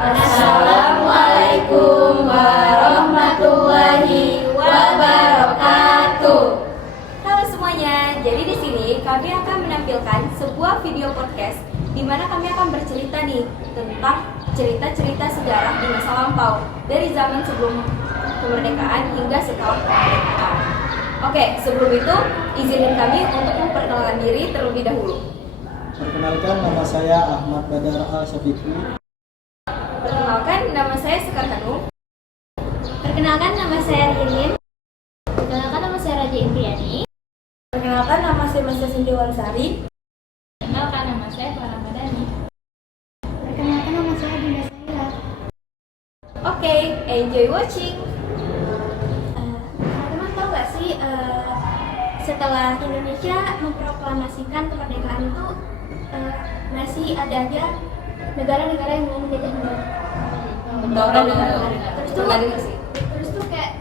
Assalamualaikum warahmatullahi wabarakatuh. Halo semuanya, jadi di sini kami akan menampilkan sebuah video podcast di mana kami akan bercerita nih tentang cerita-cerita sejarah di masa lampau dari zaman sebelum kemerdekaan hingga setelah kemerdekaan. Oke, sebelum itu izinin kami untuk memperkenalkan diri terlebih dahulu. Perkenalkan, nama saya Ahmad Badar Al-Syafiqi. Perkenalkan, nama saya Sekar Hanum. Perkenalkan, nama saya Ririn. Perkenalkan, nama saya Raja Indriani. Perkenalkan, nama saya Mas Cindy Wansari. Perkenalkan, nama saya Farah Madani. Perkenalkan, nama saya Dinda Saira. Oke, enjoy watching. Teman-teman tahu gak sih setelah Indonesia memproklamasikan kemerdekaan itu masih ada aja negara-negara yang mau menjajah negara. Terus tuh kayak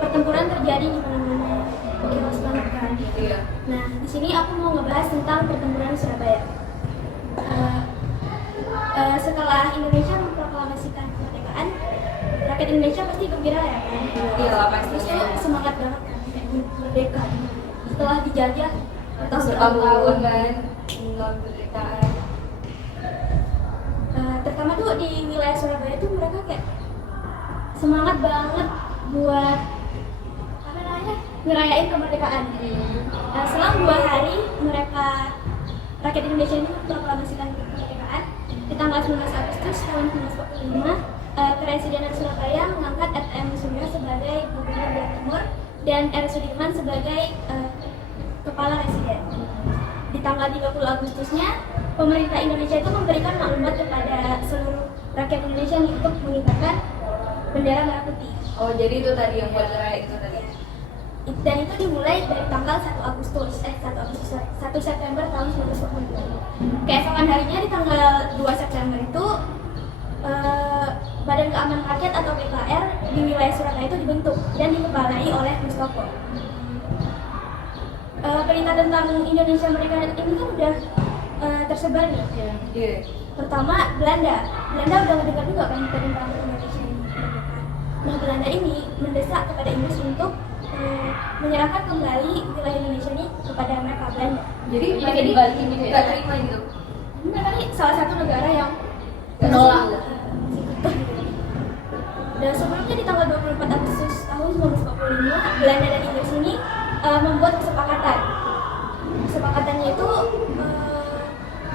pertempuran terjadi di mana-mana, chaos banget kan. Iya. Nah, di sini aku mau ngebahas tentang pertempuran Surabaya. Setelah Indonesia memproklamasikan kemerdekaan, rakyat Indonesia pasti gembira ya kan? Iya lah, Terus pastinya. tuh semangat banget kan, kayak merdeka. Setelah dijajah Atas bertahun-tahun kan kemerdekaan. Terutama tuh di wilayah Surabaya tuh mereka kayak semangat banget buat ngerayain kemerdekaan. Selang 2 hari rakyat Indonesia ini memproklamasikan kemerdekaan di tanggal 19 Agustus tahun 1945. Kepresidenan Surabaya mengangkat R.M. Sumiryo sebagai Gubernur Jawa Timur dan R. Sudirman sebagai Kepala Residen. Di tanggal 30 Agustusnya, pemerintah Indonesia itu memberikan maklumat kepada seluruh rakyat Indonesia untuk mengibarkan bendera merah putih. Oh, jadi itu tadi yang buat ngerayain itu tadi. Dan itu dimulai dari tanggal 1 September tahun 1945. Keesokan harinya di tanggal 2 September itu Badan Keamanan Rakyat atau BKR di wilayah Surabaya itu dibentuk dan dikepalai oleh Mustopo. Perintah tentang Indonesia Merdeka ini kan udah tersebar nih. Iya. Pertama, Belanda udah mendengar juga kan tentang Indonesia ini. Nah, Belanda ini mendesak kepada Inggris untuk menyerahkan kembali wilayah Indonesia ini kepada mereka Belanda. Jadi mereka dibalikin gitu, nggak terima gitu. Mereka ini salah satu negara yang Menolak. Dan sebelumnya di tanggal 24 Agustus tahun 1945, Belanda dan Inggris ini membuat kesepakatan. Kesepakatannya itu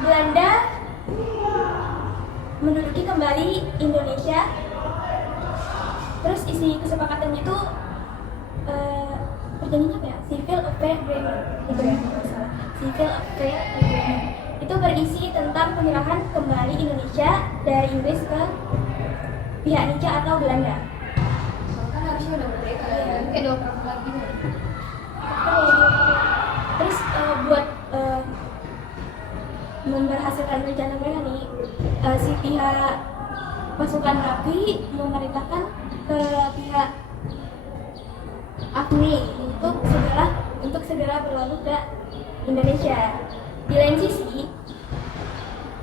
Belanda menduduki kembali Indonesia. Terus isi kesepakatannya itu perjanjiannya apa ya? Civil Affair Agreement. Itu ya, kalau salah. Civil Affair Agreement. Itu berisi tentang penyerahan kembali Indonesia dari Inggris ke pihak Indonesia atau Belanda. Kan harusnya udah merdeka ya. Kayak dioper lagi. Terus buat memberhasilkan rencana mereka nih, si pihak pasukan Rapi memerintahkan ke pihak AFNI untuk segera berlalu ke Indonesia. Di lain sisi,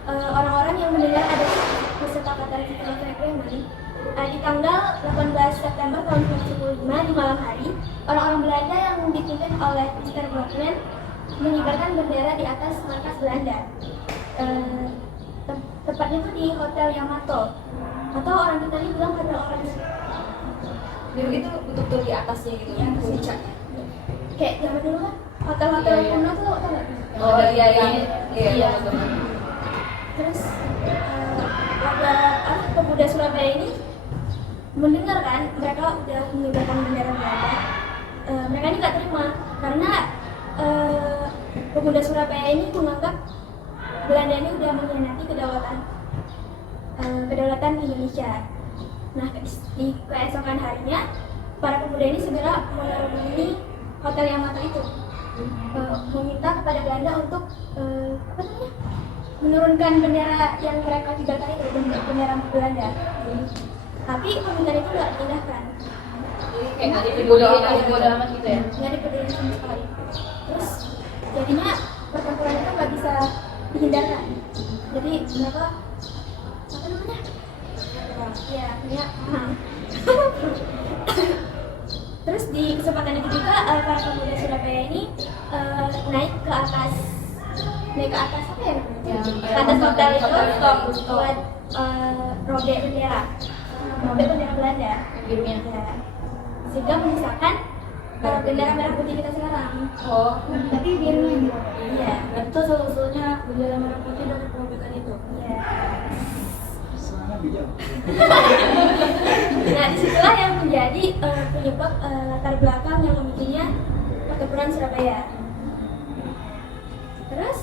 orang-orang yang mendengar ada kesepakatan Civil Affair Agreement di tanggal 18 September tahun 1945 di malam hari, orang-orang Belanda yang dipimpin oleh Mr. Blokland mengibarkan bendera di atas markas Belanda. Tepatnya itu di Hotel Yamato, atau orang kita ini bilang Hotel Orange. Jadi itu betul-betul di atasnya gitu ya, puncaknya. Kayak zaman dulu kan hotel-hotel kuno tuh tau nggak? Oh iya. Terus pemuda Surabaya ini mendengar kan mereka udah mengibarkan bendera Belanda. Mereka ini nggak terima karena pemuda Surabaya ini menganggap Belanda ini udah mengkhianati kedaulatan Indonesia. Nah, di keesokan harinya para pemuda ini segera mengerubungi Hotel Yamato itu, meminta kepada Belanda untuk menurunkan bendera yang mereka kibarkan itu, bendera Belanda. Tapi permintaan itu nggak diindahkan. Kayak nggak dipeduliin amat gitu ya? Nggak dipeduliin sama sekali. Terus jadinya pertempuran itu nggak bisa dihindarkan. Jadi mereka namanya? Ya, punya paham. Terus di kesempatan itu juga para pemuda Surabaya ini naik ke atas apa ya? Ke atas hotel itu buat robek bendera Belanda. Ya. Sehingga menyisakan bendera merah putih kita sekarang. Oh, Tapi birunya gitu. Iya. Itu solusinya bendera merah putih dari perobekan itu. Iya. Soalnya bijak. Nah, disitulah yang menjadi penyebab latar belakang yang memilikinya pertempuran Surabaya. Terus,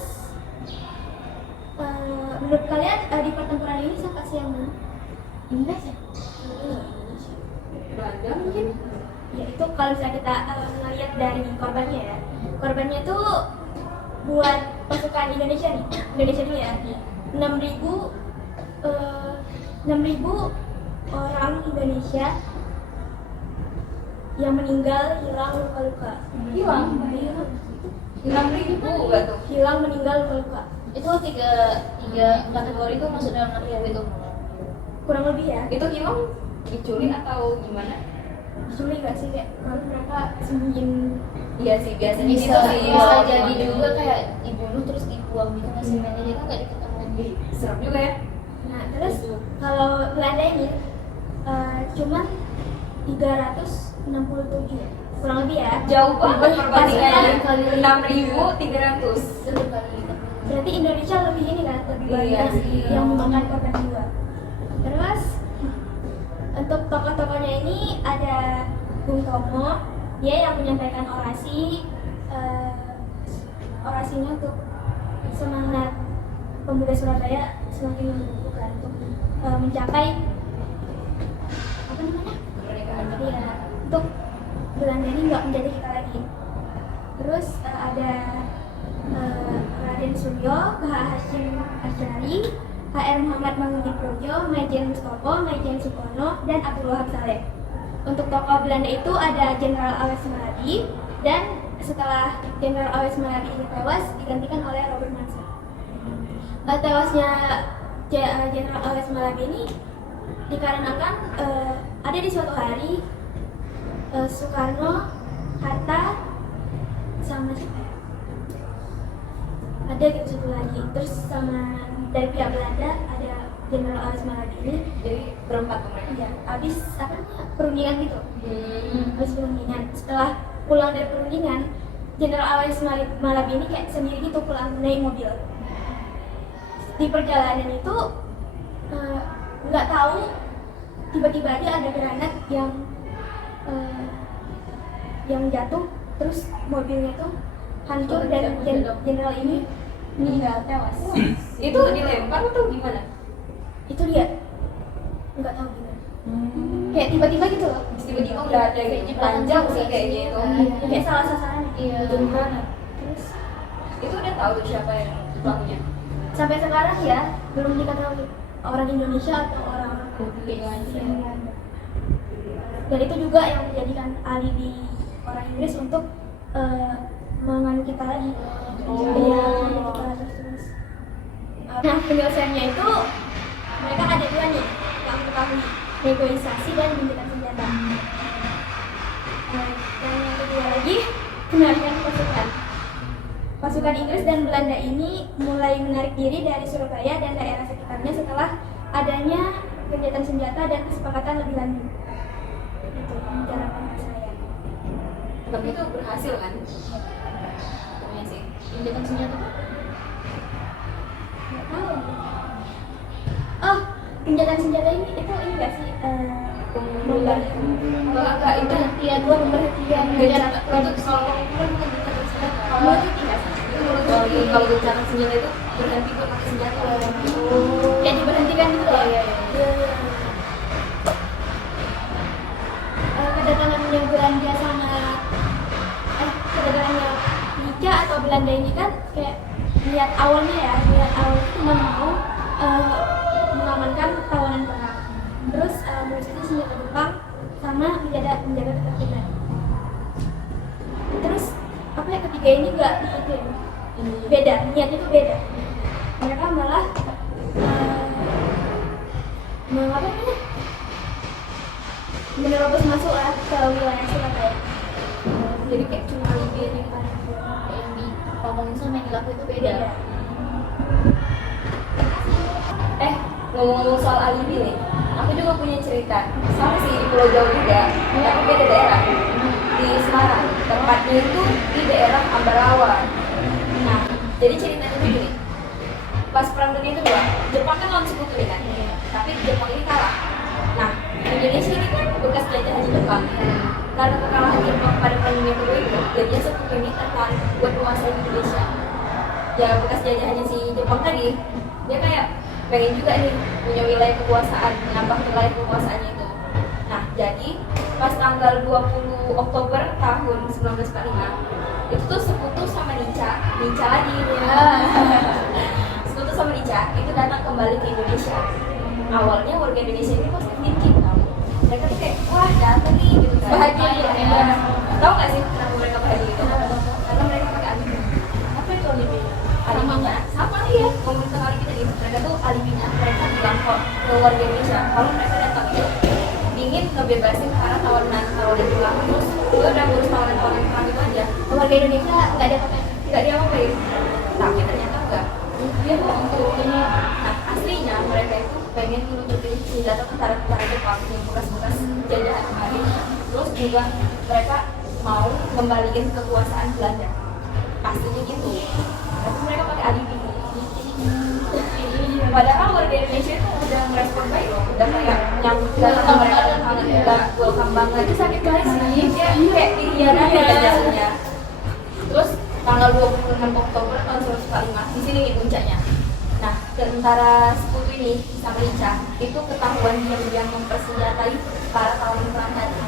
menurut kalian di pertempuran ini siapa sih yang menang? Indonesia. Belanda mungkin. Ya itu kalau misalnya kita melihat dari korbannya ya. Korbannya itu buat pasukan Indonesia dulu ya. 6.000 orang Indonesia yang meninggal, hilang, luka-luka. Hilang. 6.000 enggak tuh? Hilang, meninggal, luka-luka. Itu tiga kategori itu masuk dalam kategori itu. Kurang lebih ya. Itu hilang diculik atau gimana? Sulit gak sih kayak mereka sembunyiin. Iya sih, biasanya Bisa, gitu sih. bisa jadi juga kayak dibunuh terus dibuang gitu nggak sih? Jadi itu nggak diketahui. Serem juga ya. Nah terus kalau Belanda ini cuman 367 kurang lebih ya. Jauh banget perbandingannya. Pasukan 6.300. Satu kali lipat. Berarti Indonesia lebih ini kan, lebih Iya banyak sih. yang memakan korban jiwa. Terus untuk tokoh-tokohnya ini ada Bung Tomo, dia yang menyampaikan orasinya untuk semangat pemuda Surabaya semakin menumbuhkan untuk mencapai apa namanya? Kemerdekaan. Iya, untuk Belanda ini nggak menjadi kita lagi. Terus ada Raden Suryo, KH Hashim Asyari, HR Muhammad Mangunkusumo, Maijen Mustopo, Maijen Supono, dan Abdul Wahab Saleh. Untuk tokoh Belanda itu ada Jenderal Awes Maladi, dan setelah Jenderal Awes Maladi ini tewas digantikan oleh Robert Mansa. Tewasnya Jenderal Awes Maladi ini dikarenakan ada di suatu hari Soekarno, Hatta, sama siapa ya? Ada gitu satu lagi, terus sama dari pihak Belanda ada Jenderal Awes Maladi ini. Jadi berempat tuh mereka. Ya, habis apa namanya perundingan gitu. Habis perundingan, setelah pulang dari perundingan, Jenderal Awes Maladi ini kayak sendiri gitu pulang naik mobil. Di perjalanan itu nggak tahu tiba-tiba aja ada granat yang jatuh, terus mobilnya itu hancur dan jenderal ini meninggal tewas. Itu dilempar atau gimana? Itu dia nggak tahu gimana. Kayak tiba-tiba gitu loh. Tiba-tiba udah ada gaji panjang sih kayaknya itu. Kayak salah sasaran. Iya. Terus Itu udah tahu tuh siapa yang pelakunya. sampai sekarang ya belum diketahui orang Indonesia atau orang Indonesia. Dan itu juga yang menjadikan alibi orang Inggris untuk menganu kita lagi. Iya, kita terus. Nah, penyelesaiannya itu mereka ada dua nih yang ketahui, negosiasi dan menjadikan senjata. Dan yang kedua lagi, penarikan pasukan. Pasukan Inggris dan Belanda ini mulai menarik diri dari Surabaya dan daerah sekitarnya setelah adanya gencatan senjata dan kesepakatan lebih lanjut. Itu cara pandang saya. Tapi itu berhasil kan? Pokoknya sih. Gencatan senjata. Nggak tahu. Oh, gencatan senjata ini itu nggak sih? Enggak itu Pemberhentian, dua pemberhentian. untuk kalau bukan gencatan senjata. Kalau Itu tidak sih? kalau gencatan senjata itu berhenti buat pakai senjata. Ya diberhentikan gitu loh. Iya. Kedatangannya Belanda kedatangannya Nica atau Belanda ini kan kayak niat awalnya itu cuma mau mengamankan tawanan perang, terus meluncurkan senjata Jepang sama menjaga ketertiban. Terus apa ya, ketiga ini nggak ikutin, beda niatnya itu beda. Mereka malah apa namanya? Menerobos masuk lah ke wilayah Surabaya. Jadi kayak cuma alibi aja gitu. Yang di ngomongin sama yang dilakuin itu beda. Ngomong-ngomong soal alibi nih, aku juga punya cerita. Sama sih di Pulau Jawa juga, tapi beda daerah. Di Semarang, tempatnya itu di daerah Ambarawa. Nah, jadi ceritanya tuh gini. Pas Perang Dunia Kedua, Jepang kan lawan sekutu kan, tapi Jepang ini kalah. Nah, Indonesia ini kan bekas jajahan Jepang. Karena kekalahan Jepang pada Perang Dunia Kedua itu, jadinya sekutu ini tertarik buat menguasai Indonesia. Ya bekas jajahannya si Jepang tadi, dia kayak pengen juga nih punya wilayah kekuasaan, menambah wilayah kekuasaannya itu. Nah, jadi pas tanggal 20 Oktober tahun 1945 itu tuh sekutu sama Nica lagi ya. Sekutu sama Nica itu datang kembali ke Indonesia. Awalnya warga Indonesia ini positif thinking tau. Mereka tuh kayak, wah datang nih gitu kan. Bahagia ya. Tahu nggak sih kenapa mereka bahagia gitu? Karena mereka pakai alibi. Apa itu alibi? Alibinya sama ya, ngomongin tentang alibi tadi. Mereka tuh alibinya mereka bilang kok ke warga Indonesia kalau mereka datang itu ingin ngebebasin para tawanan Jepang. Terus gue udah ngurus tawanan perang itu aja. Warga Indonesia nggak ada apa-apa. Tidak diapa-apain, tapi ternyata enggak. Dia bohong tuh ini. Nah, aslinya mereka itu pengen nunjukin senjata tentara Jepang yang bekas-bekas jajahan kemarin. Terus juga mereka mau kembaliin kekuasaan Belanda. Pastinya gitu. Tapi mereka pakai alibi. Padahal warga Indonesia itu udah ngerespon baik loh, udah kayak nyambut datang mereka udah welcome banget. Itu sakit banget sih, dia kayak dirianan ya jasanya. Terus tanggal 26 Oktober tahun 1945 di sini nih puncaknya. Nah, tentara sekutu ini sama Nica itu ketahuan diam-diam mempersenjatai para tawanan perang tadi.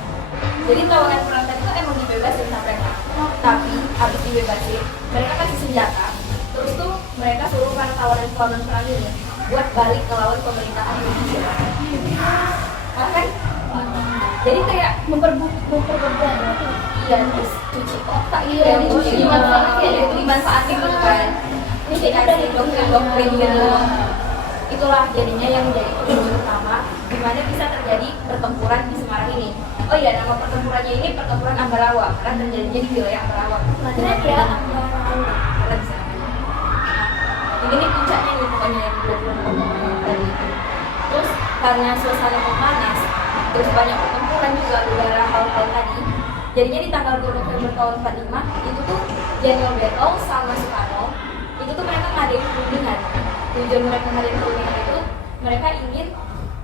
Jadi tawanan perang tadi itu emang dibebasin sama mereka. Tapi habis dibebasin, mereka kasih senjata. Terus tuh mereka suruh para tawanan perang ini buat balik ke lawan pemerintahan Indonesia. Kan? Jadi kayak memperbeban. iya, terus cuci otak gitu Iya, ya, dicuci dimanfaatin gitu, dimanfaatin gitu kan. Ini dikasih doktrin gitu. Itulah jadinya yang menjadi pemicu utama di mana bisa terjadi pertempuran di Semarang ini. Oh iya, nama pertempurannya ini pertempuran Ambarawa karena terjadinya di wilayah Ambarawa. Keren ya, Ambarawa. Keren sih namanya. Ini nih puncaknya nih pokoknya yang 20 tadi. Terus karena suasana memanas, terus banyak pertempuran juga gara-gara hal-hal tadi. Jadinya di tanggal 2 November tahun 45 itu tuh General Battle sama Soekarno itu tuh mereka ngadain perundingan. Tujuan mereka ngadain perundingan itu mereka ingin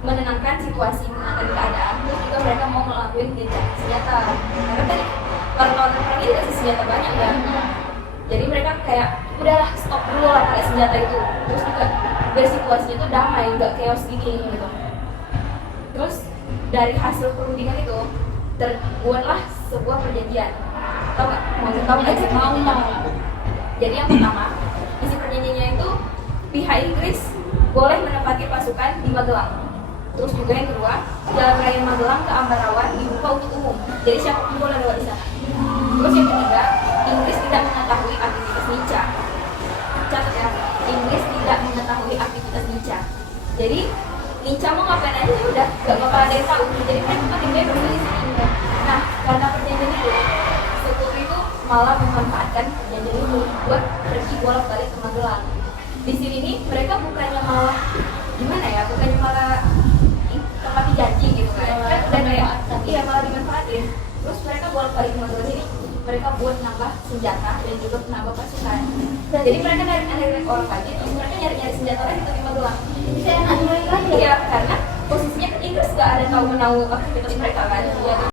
menenangkan situasi, menenangkan keadaan. Terus juga mereka mau ngelakuin gencatan senjata. Karena tadi para tawanan perang ini kasih senjata banyak kan. Jadi mereka kayak udahlah stop dulu lah pakai senjata itu. Terus juga biar situasinya itu damai, nggak chaos gini gitu. Terus dari hasil perundingan itu terbuatlah sebuah perjanjian. Tahu nggak? Tahu nggak sih? Mau. Jadi yang pertama, isi perjanjiannya itu pihak Inggris boleh menempati pasukan di Magelang. Terus juga yang kedua, jalan raya Magelang ke Ambarawa dibuka untuk umum. Jadi siapapun boleh lewat di sana. Terus yang ketiga, Inggris tidak mengetahui aktivitas Nica. Catat ya, Inggris tidak mengetahui aktivitas Nica. Jadi Nica mau ngapain aja ya udah, gak bakal ada yang tahu. Jadi mereka makin bebas di sini. Nah, karena perjanjian itu, sekutu itu malah memanfaatkan perjanjian itu buat pergi bolak-balik ke Magelang. Di sini nih mereka bukannya malah gimana ya, bukannya malah tempati janji gitu kan? Dan kayak iya malah dimanfaatin. Terus mereka bolak-balik ke Magelang sini, mereka buat nambah senjata dan juga nambah pasukan. Jadi mereka dari orang lagi, terus mereka nyari-nyari senjata lagi di Magelang. Bisa enak mereka. Iya, karena posisinya kan Inggris gak ada tahu-menahu aktivitas mereka kan.